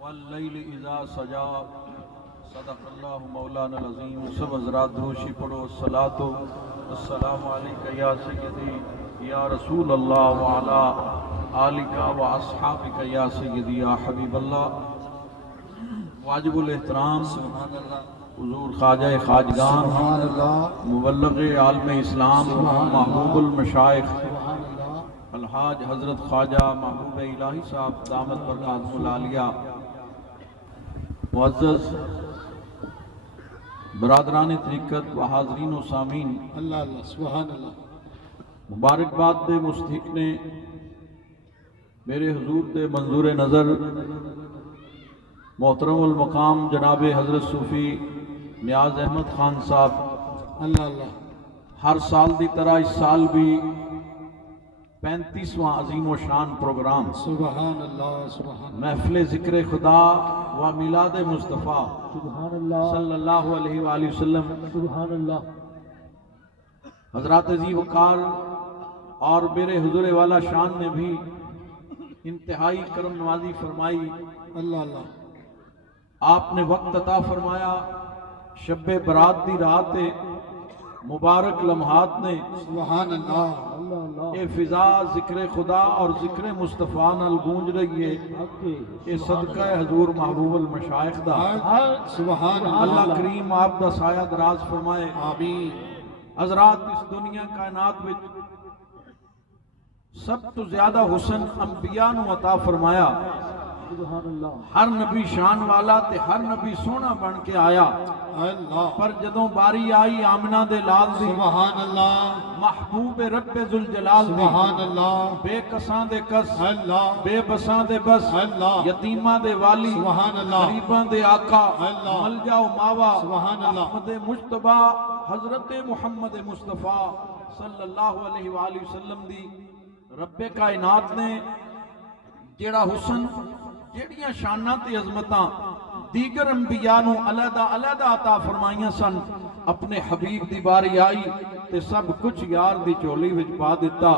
واللیل اذا سجا صدق اللہ مولانا العظیم. سب حضرات دروشی پڑھو. الصلاۃ والسلام علیکہ یا سیدی یا رسول اللہ وعلا آلکہ و اصحابکہ یا سیدی یا حبیب اللہ. واجب الاحترام حضور خواجہ خواجگان مبلغ عالم اسلام محبوب المشائخ الحاج حضرت خواجہ محبوب الہی صاحب دامت برکاتہ العالیہ، معزز برادران طریقت و حاضرین و سامین، اللہ اللہ سبحان اللہ. مبارکباد دے مستحق نے میرے حضور دے منظور نظر محترم المقام جناب حضرت صوفی نیاز احمد خان صاحب اللہ اللہ ہر سال دی طرح اس سال بھی 35واں عظیم و شان پروگرام سبحان اللہ سبحان اللہ محفل ذکر خدا و میلاد مصطفیٰ سبحان اللہ صلی اللہ علیہ وآلہ وسلم سبحان اللہ. حضرات عزیز وقار اور میرے حضور والا شان نے بھی انتہائی کرم نوازی فرمائی. اللہ اللہ آپ نے وقت عطا فرمایا. شب برات دی رات مبارک لمحات نے سبحان اللہ اللہ اللہ اے فضا ذکر خدا اور ذکر مصطفیٰ نال گونج رہی ہے. اے صدقہ حضور محبوب المشائخ دا. سبحان اللہ اللہ کریم آپ دا سایہ دراز فرمائے. آمین. حضرات اس دنیا کائنات وچ سب تو زیادہ حسن انبیاء نو عطا فرمایا. سبحان اللہ ہر نبی شان والا تے ہر نبی سونا بن کے آیا. اللہ پر جدوں باری آئی آمنہ دے لال دی سبحان اللہ محبوب رب ذوالجلال دی سبحان اللہ بے کساں دے کس اللہ بے بساں دے بس اللہ یتیماں دے والی سبحان اللہ غریباں دے آقا اللہ ملجا و ماوا سبحان اللہ احمد مجتبی حضرت محمد مصطفیٰ صلی اللہ علیہ وآلہ وسلم دی رب کائنات نے جیڑا حسن جیڑیاں شاناں تے عظمتاں دیگر انبیاء نو علیحدہ علیحدہ عطا فرمائیاں سن، اپنے حبیب دی باری آئی تے سب کچھ یار دی چولی وچ پا دیتا.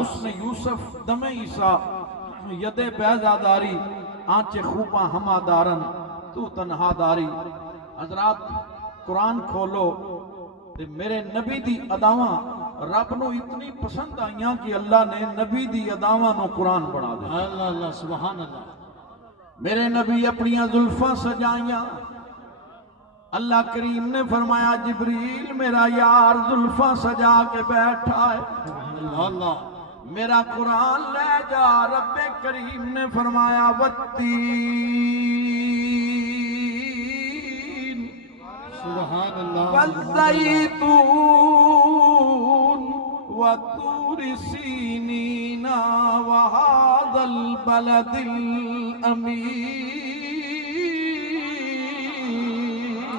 اس نے یوسف دم عیسیٰ ید بیضاداری آنچے خوباں ہما دارن تو تنہا داری. حضرات قرآن کھولو تے میرے نبی دی اداواں رب نو اتنی پسند آئیاں کہ اللہ نے نبی دی اداواں نو قرآن بنا دیا. اللہ اللہ سبحان اللہ میرے نبی اپنیاں زلفاں سجائیاں. اللہ کریم نے فرمایا جبریل میرا یار زلفاں سجا کے بیٹھا ہے، اللہ اللہ میرا قرآن لے جا. رب کریم نے فرمایا والتین سبحان اللہ والزیتون وطور سینین وهذا البلد الامین.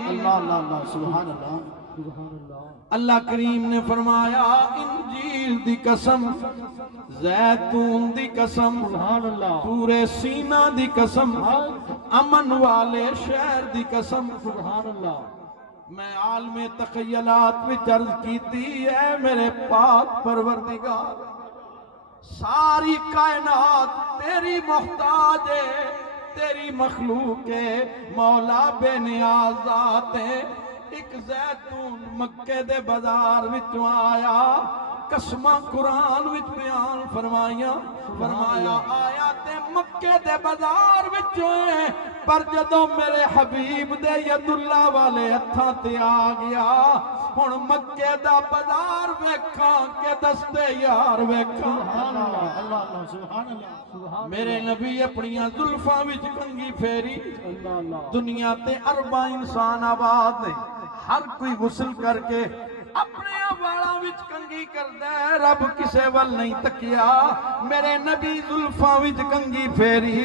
اللہ اللہ اللہ سبحان اللہ سبحان اللہ. اللہ کریم نے فرمایا انجیل دی قسم، زیتون دی قسم، سبحان اللہ طور سینہ دی قسم، امن والے شہر دی قسم. سبحان اللہ. میں عالم تخیلات وچ عرض کیتی ہے میرے پاک پروردگار ساری کائنات تیری محتاج ہے، تیری مخلوق ہے، مولا بے نیاز ذات ہے. ایک زیتون مکے دے بازار وچوں آیا، قسماں قرآن وچ بیان فرمائیاں. فرمایا آیا تے مکے دے بازار وچوں ہے، پر جدوں میرے حبیب دے ید اللہ والے ہتھاں تے آ گیا ہن مکے دا بازار ویکھاں کہ دستے یار ویکھاں. اللہ اللہ سبحان اللہ سبحان میرے نبی اپنیاں زلفاں وچ کنگھی پھیری. اللہ اللہ دنیا تے ارباں انسان آباد نے، ہر کوئی غسل کر کے اپنے والاں وچ کنگھی کردا ہے، رب کسے ول نہیں تکیا. میرے نبی زلفاں وچ کنگھی پھیری.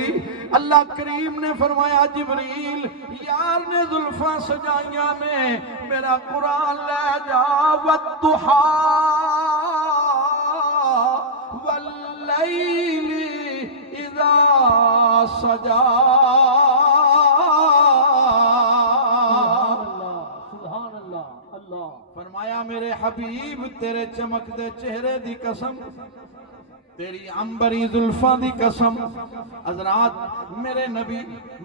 اللہ کریم نے فرمایا جبریل یار نے زلفاں سجائیاں نے، میرا قرآن لے جا. والضحیٰ واللیل اذا سجا. فرمایا میرے حبیب تیرے چمک دے چہرے دی قسم تیری عنبری زلفاں دی قسم حضرات میرے نبی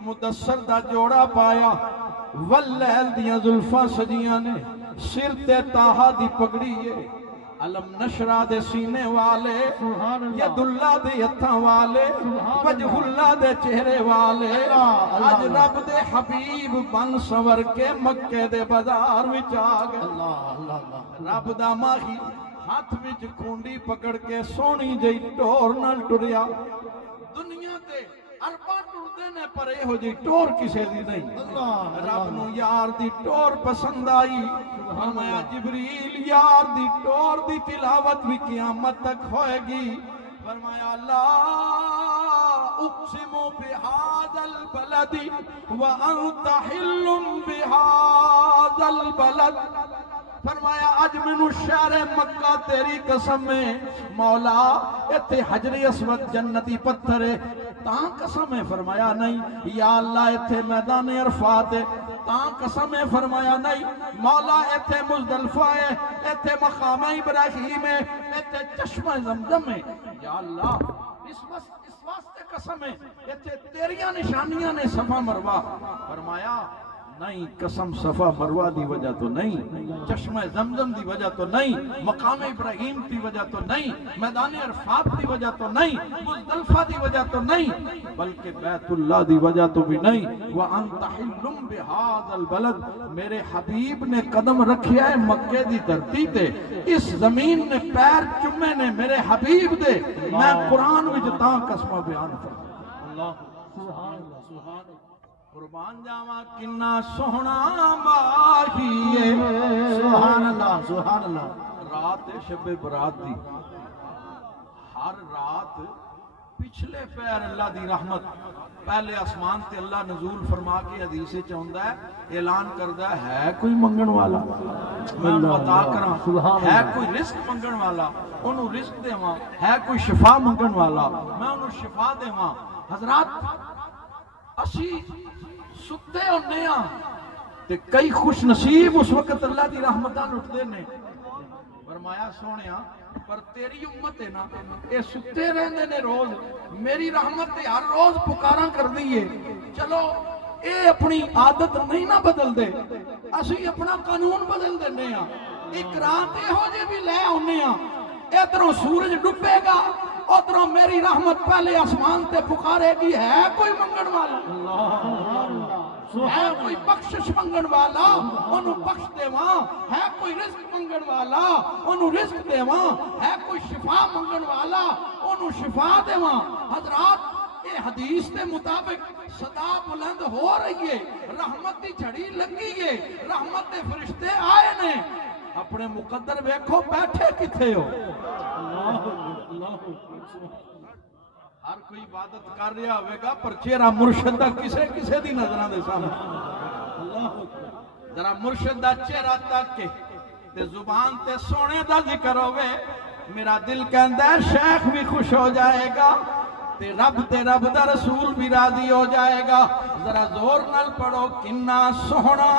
مدثر دا جوڑا پایا واللیل دیاں زلفاں سجیاں نے سر تے تاہا دی پگڑی ہے علم نشرہ دے سینے والے ید اللہ دے ہتھاں والے وجہ اللہ دے چہرے والے آج رب دے حبیب بن سور کے مکے دے بازار وچ آ گئے رب دا ماہی ہاتھ وچ کھونڈی پکڑ کے سونی جئی ٹور نال ٹریا دنیا تے ارباں ٹردے نے پر اے ہو جی ٹور کسے دی نہیں رب نو یار دی ٹور پسند آئی فرمایا جبریل یار دی ٹور دی تلاوت بھی قیامت تک ہوئے گی فرمایا لا اقسم بهذا البلد وانت حل بهذا البلد فرمایا اج مینوں شہر مکہ تیری قسم ہے مولا ایتھے حجر اسود جنتی پتھر ہے تاں قسم ہے فرمایا نہیں یا اللہ ایتھے میدان عرفات ہے تاں قسم ہے فرمایا نہیں مولا ایتھے مزدلفہ ہے ایتھے مقام ابراہیم ہے ایتھے چشمہ زمزم ہے یا اللہ اس واسطے قسم ہے ایتھے تیریاں نشانیاں نے صفا مروہ فرمایا نہیں قسم صفا مروہ دی وجہ تو نہیں چشمہ زمزم دی وجہ تو نہیں مقام ابراہیم دی وجہ تو نہیں میدان عرفات دی وجہ تو نہیں مزدلفہ دی وجہ تو نہیں بلکہ بیت اللہ دی وجہ تو بھی نہیں وَأَنْتَ حِلٌّ بِهَذَا الْبَلَدِ میرے حبیب نے قدم رکھیا ہے مکے دی دھرتی تے اس زمین نے پیر چمے نے میرے حبیب دے میں قرآن وچ تاں قسمہ بیان کرتا اللہ سبحان اللہ سبحان اللہ قربان جاواں کنا سوہنا ماہی ہے سبحان اللہ رات شب برات دی ہر رات پچھلے پیر اللہ دی رحمت پہلے آسمان تے اللہ نزول فرما کے حدیث چاہندا ہے اعلان کردا ہے کوئی منگن والا میں انہوں عطا کراں ہے کوئی رزق منگن والا انہوں رزق دیواں ہے کوئی شفا منگن والا میں انہوں شفا دیواں حضرات اسی ستے ہونے ہاں تے کئی خوش نصیب اس وقت اللہ دی رحمتاں لٹدے نے فرمایا سونیا پر تیری امت ہے نا اے ستے رہندے نے روز میری رحمت تے ہر روز پکاراں کر دیئے چلو اے اپنی عادت نہیں نہ بدل دے اسی اپنا قانون بدل دینے ہاں ایک رات اے ہو جے بھی لے ہونے ہاں ادھروں سورج ڈوبے گا ادھروں میری رحمت پہلے آسمان تے پکارے گی ہے کوئی منگن والا ہے کوئی بخشش منگن والا انہوں بخش دیواں ہے کوئی رزق منگن والا انہوں رزق دیواں ہے کوئی شفا منگن والا انہوں شفا دیواں حضرات یہ حدیث کے مطابق صدا بلند ہو رہی ہے رحمت دی جھڑی لگی ہے رحمت دے فرشتے آئے نے اپنے مقدر ویکھو بیٹھے کتھے ہو ہر کوئی عبادت کر رہا ہوئے گا پر چہرہ مرشد دا کسے دی نظران دے سامنے ذرا مرشد دا چہرہ تک کے تے زبان تے سونے دا ذکر ہوئے میرا دل کہندہ ہے شیخ بھی خوش ہو جائے گا تے رب دا رسول بھی راضی ہو جائے گا ذرا زور نال پڑھو کنا سونا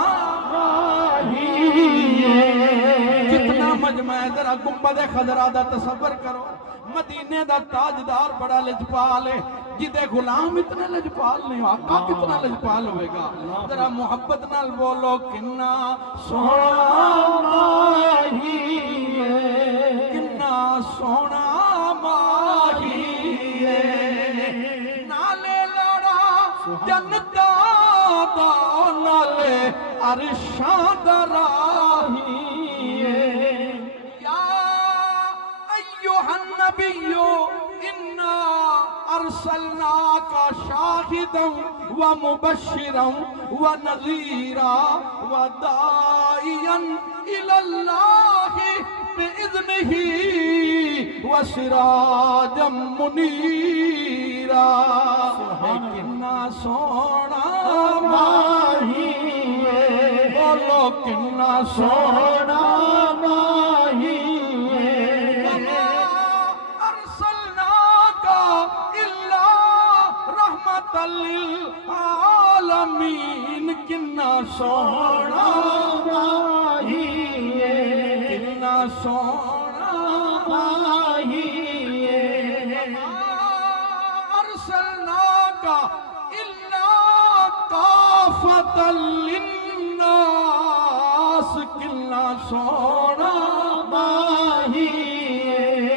کتنا مجمع ہے ذرا گنبد خضرا دا تصور کرو مدینے دا تاجدار بڑا لجپال ہے جدے غلام اتنے لجپال نہیں آقا کتنا لجپال ہوئے گا ذرا محبت نال بولو کنا سونا ماہی کنا سونا ماہی نالے لڑا جنتا دا نالے عرشاں دا راہی النبی انا ارسلناک شاہدا ومبشرا ونذیرا وداعیا الی اللہ باذنہ وسراجا منیرا کنا سونا ماہی بولو کنا سونا ماہی للعالمین کنا سونا ماہی کنا سونا ماہی للناس کنا سونا ماہی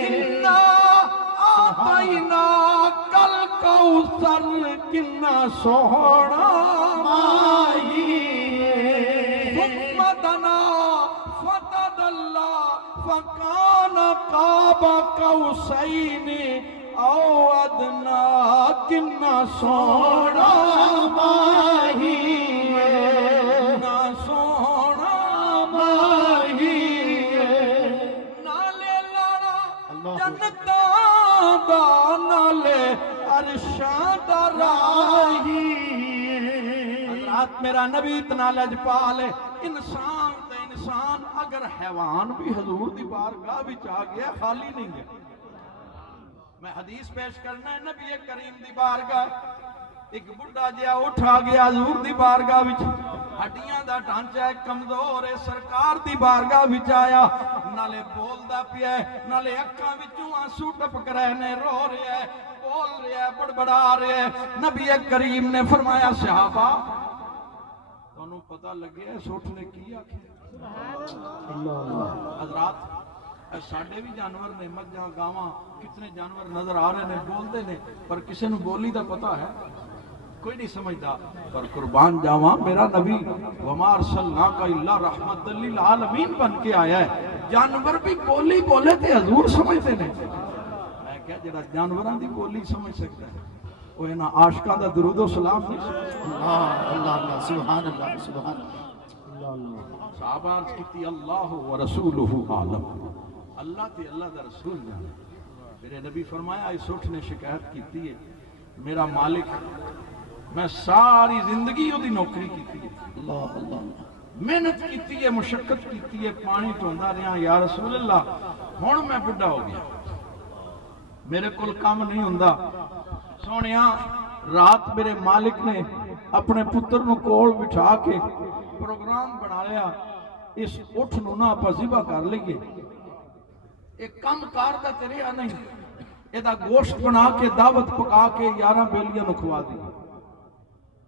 انا آتینا کل کوثر کنا سونا ماہی ثم دنا فتدلى فكان قاب قوسين او ادنى کنا سونا ماہی کنا سونا ماہی نالے لاڑا جنتاں دا نالے عرشاں دا راہی حضرات میرا نبی اتنا لجپال ہے انسان تے انسان اگر حیوان بھی حضور دی بارگاہ وچ آ گیا خالی نہیں گیا میں حدیث پیش کرنا ہے نبی کریم دی بارگاہ ایک بڑھا جہا اٹھ آ گیا حضور دی بارگاہ وچ ہڈیاں دا ڈھانچہ ہے کمزور ہے سرکار دی بارگاہ وچ آیا نالے بولدا پیا ہے نالے اکھاں وچوں آنسو ٹپک رہے نے رو رہا ہے بول رہا ہے بڑبڑا رہا ہے نبی کریم نے فرمایا صحابہ انہوں پتہ لگیا ہے سوٹھ نے کی آکھیا حضرات ساڑھے بھی جانور نے مجھا گاواں کتنے جانور نظر آ رہے ہیں بول دے نے پر کسے نو بولی دا پتہ ہے کوئی نہیں سمجھدا پر قربان جاواں میرا نبی وما ارسلناک الا رحمت للعالمین بن کے آیا ہے جانور بھی بولی بولے تے حضور سمجھتے نے میں کیا جڑا جانوراں دی بولی سمجھ سکتا ہے وہ انہاں عاشقاں دا درود و سلام نہیں اللہ اللہ اللہ سبحان اللہ سبحان اللہ صحابہ عرض کیتی اللہ و رسولہ عالم اللہ تے اللہ دا رسول جانے میرے نبی فرمایا اس اٹھ نے شکایت کیتی ہے میرا مالک میں ساری زندگی وہ دی نوکری کیتی ہے اللہ اللہ محنت کیتی ہے مشقت کیتی ہے پانی ٹوندا رہا یا رسول اللہ ہن میں بڈھا ہو گیا میرے کول کام نہیں ہوندا سونیا رات میرے مالک نے اپنے پتر نو کول بٹھا کے پروگرام بنا لیا اس اٹھ نو نہ اپا ذبح کر لئیے ایک کم کار دا تیریا نہیں ایدہ گوشت بنا کے دعوت پکا کے 11 بیلیاں نو کھوا دی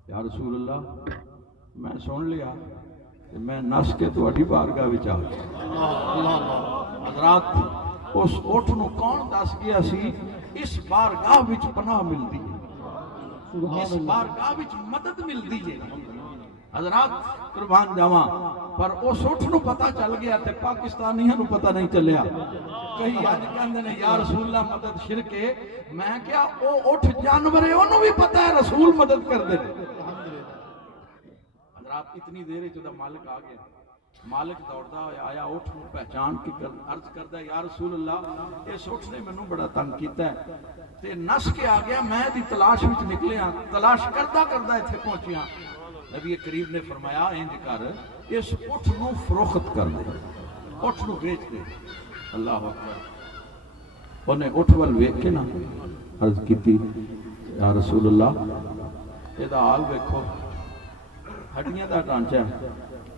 یا رسول اللہ میں سن لیا کہ میں نس کے تو اٹھی بارگاہ وچ آ گیا حضرات اس اٹھ نو کون دس گیا سی اس بارگاہ وچ پناہ ملتی ہے اس بارگاہ وچ مدد ملتی ہے حضرات قربان جاواں پر اس اٹھ نو پتہ چل گیا تے پاکستانیاں نو پتہ نہیں چلیا کئی اج کہندے نے یا رسول اللہ مدد شرک ہے میں کیا او اٹھ جانور ہے انہوں بھی پتہ ہے رسول مدد کر دے حضرات اتنی دیر وچ دا مالک آ گیا مالک دوڑدا ہویا آیا اٹھ نو پہچان کے عرض کردا یا رسول اللہ اس اٹھ نے مینوں بڑا تنگ کیتا ہے تے نس کے آ گیا میں دی تلاش وچ نکلیا تلاش کردا ایتھے پہنچیا نبی کریم نے فرمایا انج کر اس اٹھ نو فروخت کر دے اٹھ نو بیچ دے اللہ اکبر انہیں اٹھ ول ویکھ کے نا عرض کیتی یا رسول اللہ ایدہ حال ویکھو ہڈیاں دا ڈھانچہ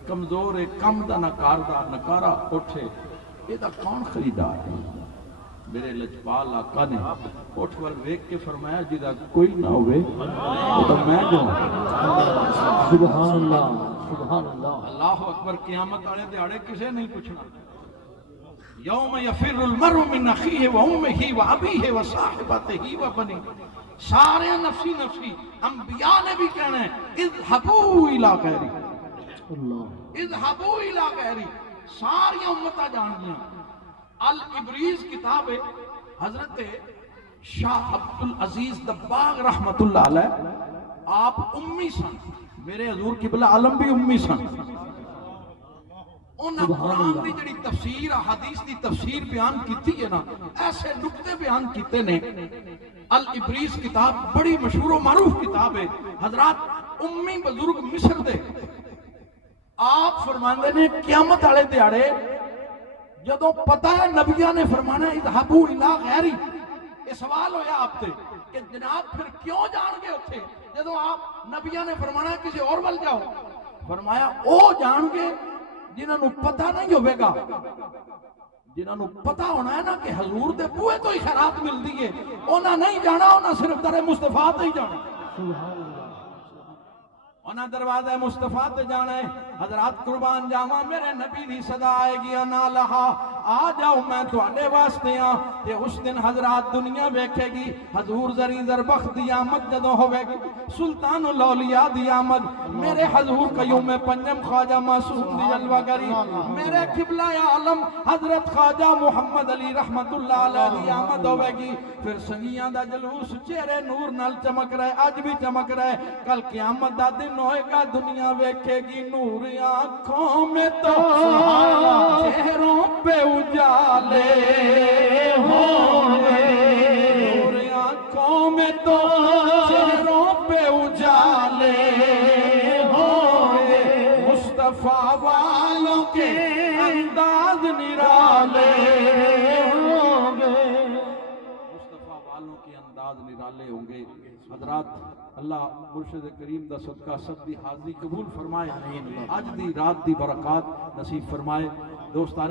کمزور ہے کم دا نکارا اٹھے ایدہ کون خریدار ہے میرے لجپال آقا نے اٹھ ول ویکھ کے فرمایا جیدہ کوئی نہ ہوئے تو میں جو سبحان اللہ سبحان اللہ اللہ اکبر قیامت آڑے دیاڑے کسے نہیں پوچھنا یوم یفر المرء من اخیہ و امہ و ابیہ و صاحبتہ و بنی سارے نفسی نفسی انبیاء نے بھی کہنا ہے اذهبوا الى غیری اذهبوا الى غیری ساری امتہ جان گیا الابریز کتاب ہے حضرت شاہ عبدالعزیز دباغ رحمت اللہ علیہ آپ امی سن میرے حضور قبلہ عالم بھی امی سن انہاں قرآن دی جڑی تفسیر حدیث دی تفسیر بیان کیتی ہے نا ایسے نکتے بیان کیتے نے الابریز کتاب بڑی مشہور و معروف کتاب ہے حضرات امی بزرگ مصر دے آپ فرماندے نے قیامت والے دیاڑے جدوں پتہ ہے نبیاں نے فرمانا اذهبوا الى غیری یہ سوال ہویا آپ سے کہ جناب پھر کیوں جان گے اتھے جدوں آپ نبیاں نے فرمانا کسی اور ول جاؤ فرمایا او جان گے جنہاں نو پتہ نہیں ہوئے گا جنہاں نو پتہ ہونا ہے نا کہ حضور دے بوئے تو ہی خیرات مل دیئے انہاں نہیں جانا انہاں صرف در مصطفیٰ تے ہی جانا انہاں دروازہ مصطفیٰ تے جانا ہے حضرات قربان جاواں میرے نبی دی صدا آئے گی انا لہا آ جاؤ میں تواڈے واسطے ہاں تے اس دن حضرات دنیا ویکھے گی حضور زری زربخت دی آمد جدوں ہوے گی سلطان الاولیاء دی آمد میرے حضور قیوم پنجم خواجہ معصوم دی جلوہ گری میرے قبلہ عالم حضرت خواجہ محمد علی رحمت اللہ علیہ دی آمد ہوے گی پھر سنگیاں دا جلوس چہرے نور نال چمک رہے آج بھی چمک رہے کل قیامت دا دن ہوئے گا دنیا ویکھے گی نور آنکھوں میں تو چہروں پہ اجالے ہوں گے نور آنکھوں میں تو چہروں پہ اجالے ہوں گے مصطفیٰ والوں کے انداز نرالے ہوں گے مصطفیٰ والوں کے انداز نرالے ہوں گے حضرات اللہ مرشد کریم دا صدقہ سب دی حاضری قبول فرمائے آج دی رات دی برکات نصیب فرمائے دوستان